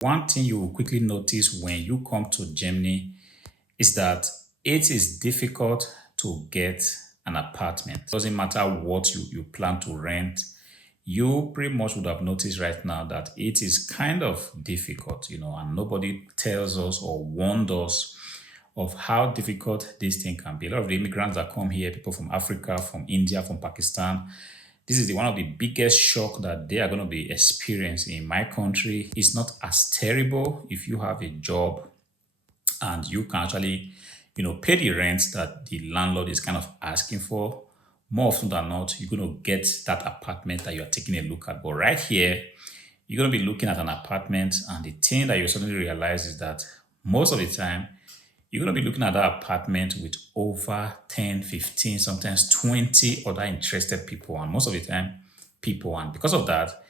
One thing you will quickly notice when you come to Germany is that it is difficult to get an apartment. Doesn't matter what you plan to rent, you pretty much would have noticed right now that it is kind of difficult, and nobody tells us or warned us of how difficult this thing can be. A lot of the immigrants that come here, people from Africa, from India, from Pakistan, this is one of the biggest shock that they are going to be experiencing in my country. It's not as terrible if you have a job and you can actually, pay the rent that the landlord is kind of asking for. More often than not, you're going to get that apartment that you're taking a look at. But right here, you're going to be looking at an apartment, and the thing that you suddenly realize is that most of the time, you're going to be looking at that apartment with over 10, 15, sometimes 20 other interested people, and most of the time, people. And because of that,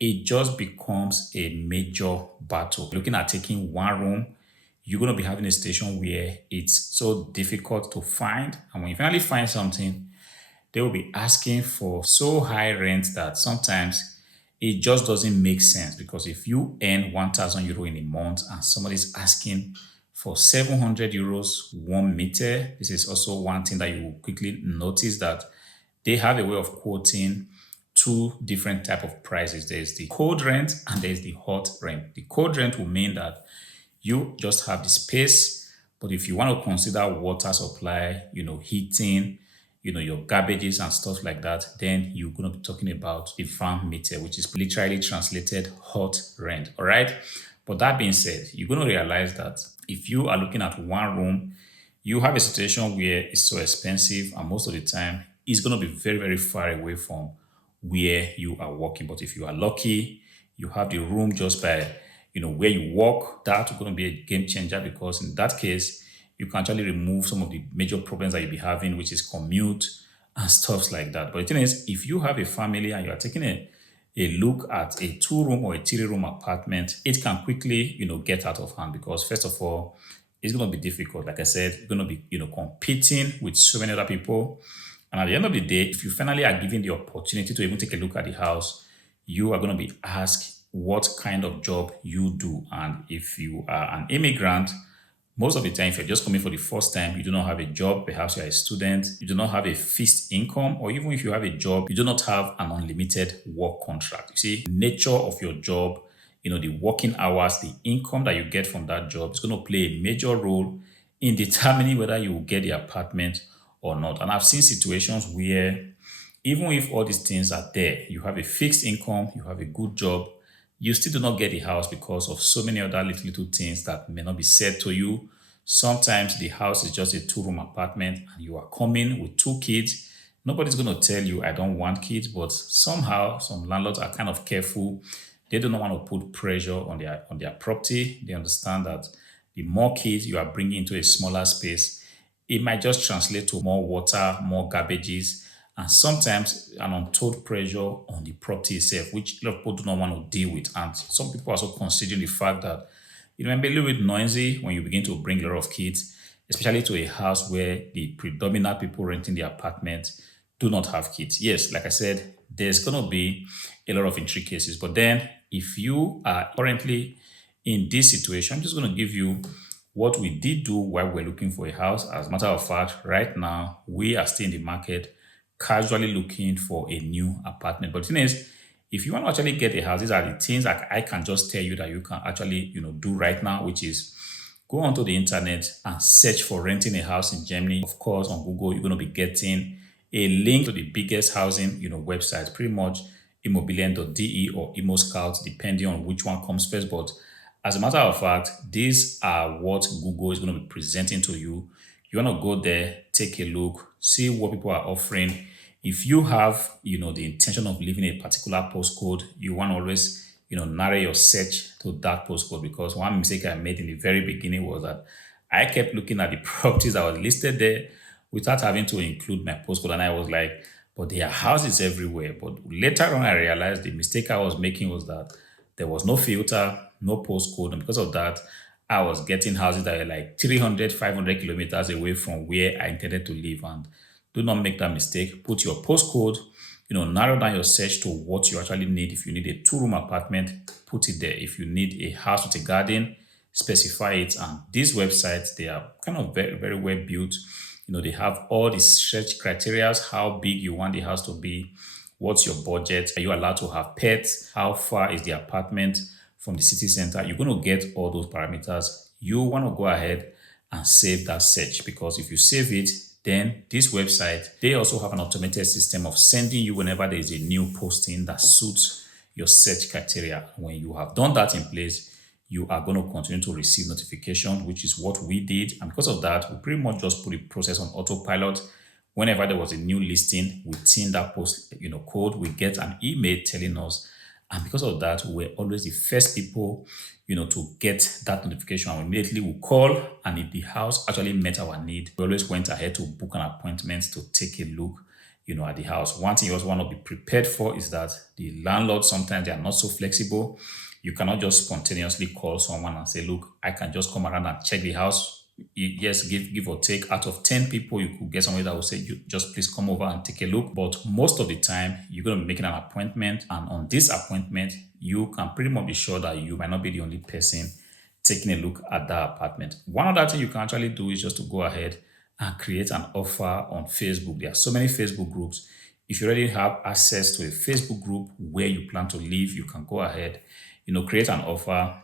it just becomes a major battle. Looking at taking one room, you're going to be having a situation where it's so difficult to find. And when you finally find something, they will be asking for so high rent that sometimes it just doesn't make sense, because if you earn 1,000 euro in a month and somebody's asking for 700 euros 1 meter, this is also one thing that you will quickly notice, that they have a way of quoting two different type of prices. There's the cold rent and there's the hot rent. The cold rent will mean that you just have the space, but if you want to consider water supply, heating, your garbages and stuff like that, then you're going to be talking about the farm meter, which is literally translated hot rent. All right. But that being said, you're going to realize that if you are looking at one room, you have a situation where it's so expensive, and most of the time it's going to be very, very far away from where you are working. But if you are lucky, you have the room just by where you work. That's going to be a game changer, because in that case, you can actually remove some of the major problems that you'll be having, which is commute and stuff like that. But the thing is, if you have a family and you are taking a look at a 2 room or a 3 room apartment, it can quickly, get out of hand, because first of all, it's going to be difficult. Like I said, you're going to be, competing with so many other people. And at the end of the day, if you finally are given the opportunity to even take a look at the house, you are going to be asked what kind of job you do. And if you are an immigrant, most of the time, if you're just coming for the first time, you do not have a job, perhaps you're a student, you do not have a fixed income, or even if you have a job, you do not have an unlimited work contract. You see, nature of your job, the working hours, the income that you get from that job is going to play a major role in determining whether you will get the apartment or not. And I've seen situations where even if all these things are there, you have a fixed income, you have a good job, you still do not get the house because of so many other little things that may not be said to you. Sometimes the house is just a 2 room apartment and you are coming with 2 kids. Nobody's going to tell you, I don't want kids, but somehow some landlords are kind of careful. They do not want to put pressure on their property. They understand that the more kids you are bringing into a smaller space, it might just translate to more water, more garbages, and sometimes an untold pressure on the property itself, which a lot of people do not want to deal with. And some people are also considering the fact that it might be a little bit noisy when you begin to bring a lot of kids, especially to a house where the predominant people renting the apartment do not have kids. Yes, like I said, there's going to be a lot of intricacies. But then, if you are currently in this situation, I'm just going to give you what we did do while we're looking for a house. As a matter of fact, right now, we are still in the market casually looking for a new apartment. But the thing is, if you want to actually get a house, these are the things that I can just tell you that you can actually, do right now, which is go onto the internet and search for renting a house in Germany. Of course, on Google, you're going to be getting a link to the biggest housing, websites, pretty much immobilien.de or ImmoScout, depending on which one comes first. But as a matter of fact, these are what Google is going to be presenting to you. You want to go there, take a look, see what people are offering. If you have, the intention of living a particular postcode, you want to always, narrow your search to that postcode, because one mistake I made in the very beginning was that I kept looking at the properties that were listed there without having to include my postcode. And I was like, but there are houses everywhere. But later on, I realized the mistake I was making was that there was no filter, no postcode. And because of that, I was getting houses that were like 300, 500 kilometers away from where I intended to live. And do not make that mistake. Put your postcode Narrow down your search to what you actually need. If you need a two-room apartment, put it there. If you need a house with a garden, specify it. And these websites, they are kind of very, very well built. They have all the search criteria, how big you want the house to be, what's your budget, are you allowed to have pets, how far is the apartment from the city center. You're going to get all those parameters. You want to go ahead and save that search, because if you save it, then this website, they also have an automated system of sending you whenever there is a new posting that suits your search criteria. When you have done that in place, you are going to continue to receive notification, which is what we did. And because of that, we pretty much just put the process on autopilot. Whenever there was a new listing within that post, code, we get an email telling us. And because of that, we're always the first people, to get that notification. And immediately we call, and if the house actually met our need, we always went ahead to book an appointment to take a look, at the house. One thing you also want to be prepared for is that the landlord, sometimes they are not so flexible. You cannot just spontaneously call someone and say, look, I can just come around and check the house. Yes, give or take, out of 10 people, you could get somebody that will say, you just please come over and take a look. But most of the time, you're going to be making an appointment. And on this appointment, you can pretty much be sure that you might not be the only person taking a look at that apartment. One other thing you can actually do is just to go ahead and create an offer on Facebook. There are so many Facebook groups. If you already have access to a Facebook group where you plan to live, you can go ahead, create an offer,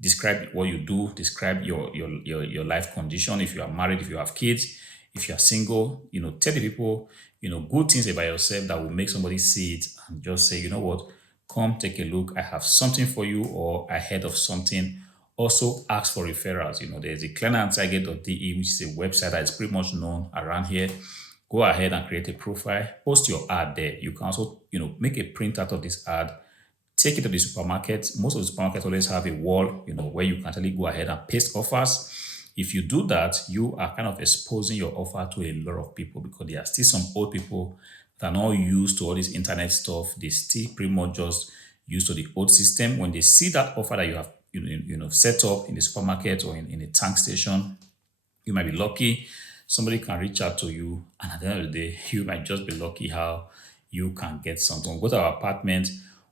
describe what you do, describe your life condition, if you are married, if you have kids, if you are single, tell the people, good things about yourself that will make somebody see it and just say, you know what, come take a look. I have something for you, or I heard of something. Also ask for referrals. There's a clientanzeige.de, which is a website that is pretty much known around here. Go ahead and create a profile, post your ad there. You can also, make a printout of this ad, take it to the supermarket. Most of the supermarkets always have a wall, where you can actually go ahead and paste offers. If you do that, you are kind of exposing your offer to a lot of people, because there are still some old people that are not used to all this internet stuff. They still pretty much just used to the old system. When they see that offer that you have, set up in the supermarket or in a tank station, you might be lucky. Somebody can reach out to you, and at the end of the day, you might just be lucky how you can get something. Go to our apartment.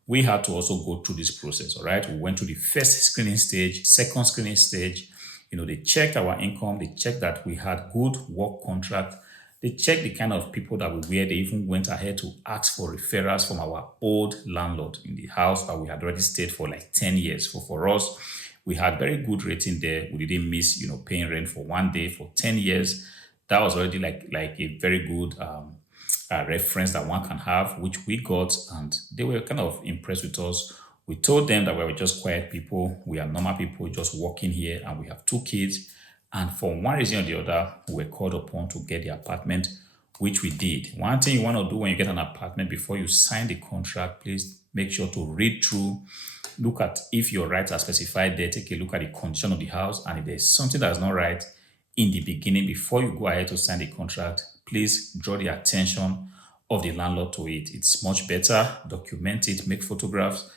We had to also go through this process, all right? We went to the first screening stage, second screening stage. They checked our income. They checked that we had good work contract. They checked the kind of people that we were. They even went ahead to ask for referrals from our old landlord in the house that we had already stayed for like 10 years. For us, we had very good rating there. We didn't miss, paying rent for one day for 10 years. That was already like a very good reference that one can have, which we got, and they were kind of impressed with us. We told them that we were just quiet people, we are normal people just working here, and we have two kids. And for one reason or the other, we were called upon to get the apartment, which we did. One thing you want to do when you get an apartment, before you sign the contract, please make sure to read through, look at if your rights are specified there, take a look at the condition of the house, and if there's something that's not right in the beginning, before you go ahead to sign the contract, please draw the attention of the landlord to it. It's much better, document it, make photographs,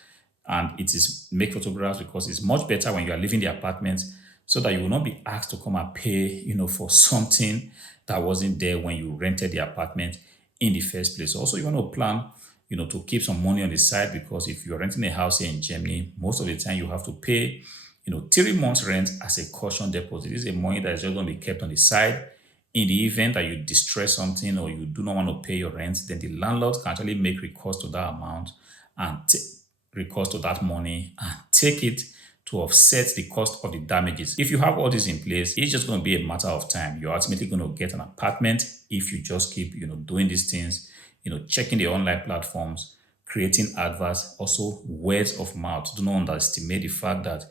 and it is make photographs because it's much better when you are leaving the apartment, so that you will not be asked to come and pay, for something that wasn't there when you rented the apartment in the first place. Also, you want to plan, to keep some money on the side, because if you're renting a house here in Germany, most of the time you have to pay, 3 months rent as a caution deposit. This is a money that is just going to be kept on the side. In the event that you destroy something or you do not want to pay your rent, then the landlord can actually make recourse to that amount and recourse to that money and take it to offset the cost of the damages. If you have all this in place, it's just going to be a matter of time. You're ultimately going to get an apartment if you just keep, doing these things, checking the online platforms, creating adverts, also words of mouth. Do not underestimate the fact that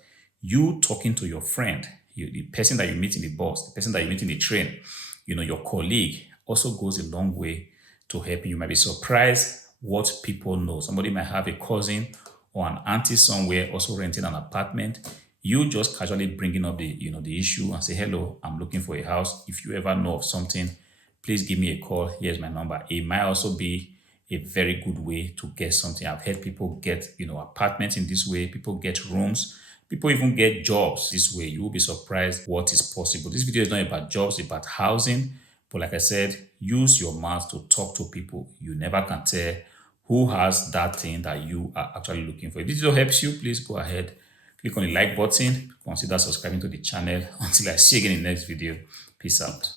you talking to your friend, the person that you meet in the bus, the person that you meet in the train, your colleague, also goes a long way to help you. You might be surprised what people know. Somebody might have a cousin or an auntie somewhere also renting an apartment. You just casually bringing up the issue and say, hello, I'm looking for a house. If you ever know of something, please give me a call. Here's my number. It might also be a very good way to get something. I've heard people get, apartments in this way. People get rooms. People even get jobs this way. You will be surprised what is possible. This video is not about jobs, it's about housing. But like I said, use your mouth to talk to people. You never can tell who has that thing that you are actually looking for. If this video helps you, please go ahead, click on the like button, consider subscribing to the channel. Until I see you again in the next video, peace out.